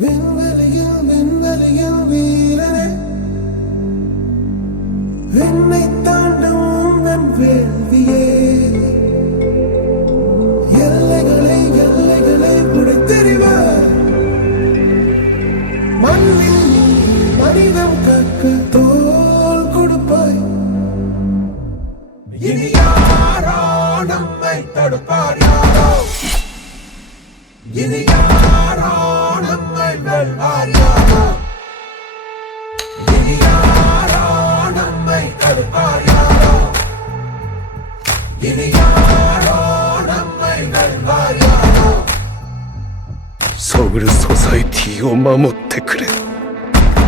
விண்வெளியில் விண்வெளியில் வீரனே, விண்ணை தாண்டும் நம் வேள்வியே, எல்லைகளை எல்லைகளை உடைத்தெறிவார். மண்ணில் மனிதம் கற்க தோல் கொடுப்பாய். இனி யாரோ நம்மை தடுப்பார் யாரோ, இனி யாரோ நம்மை வெல்வார் யாரோ, இனி யாரோ நம்மை தடுப்பார் யாரோ, இனி யாரோ நம்மை வெல்வார் யாரோ. ソウルソサイティを守ってくれ、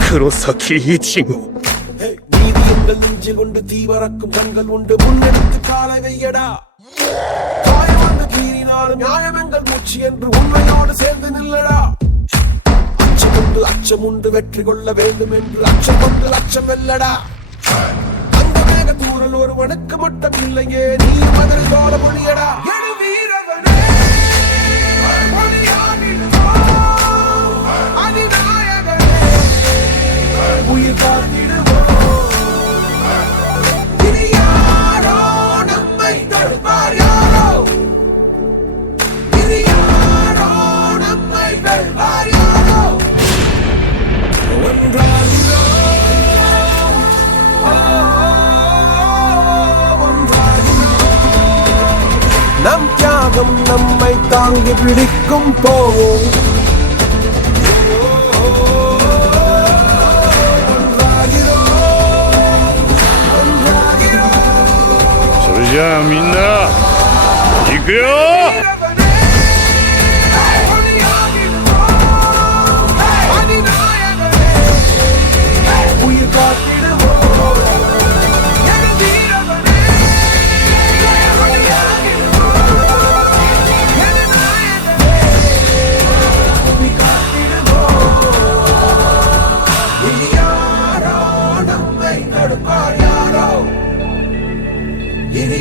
黒崎一号。 நீதி எங்கள் நெஞ்சில் உண்டு, தீவரக்கும் கண்கள் உண்டு, முன்னெடுத்து காலை வையடா. காயமன்று கீறினாலும் நியாயம் எங்கள் மூச்சு என்று உண்மையோடு சேர்ந்து நில்லடா. அச்சம் உண்டு அச்சம் உண்டு, வெற்றி கொள்ள வேண்டும் என்று அச்சம் கொண்டு லட்சம் வெல்லடா. அந்த மேக தூரல் ஒரு வணக்க மட்டும் இல்லையே, நீ மதில் தோட முடியடா. உயிர் காத்திடுவோம். இனி யாரோ நம்மை தடுப்பார் யாரோ, இனி யாரோ நம்மை வெல்வார் யாரோ. ஒன்றாகிறோம், ஒன்றாகிறோம். நம் தியாகம் நம்மை தாங்கி பிடிக்கும் போவோம். じゃあみんな行くよ。இனி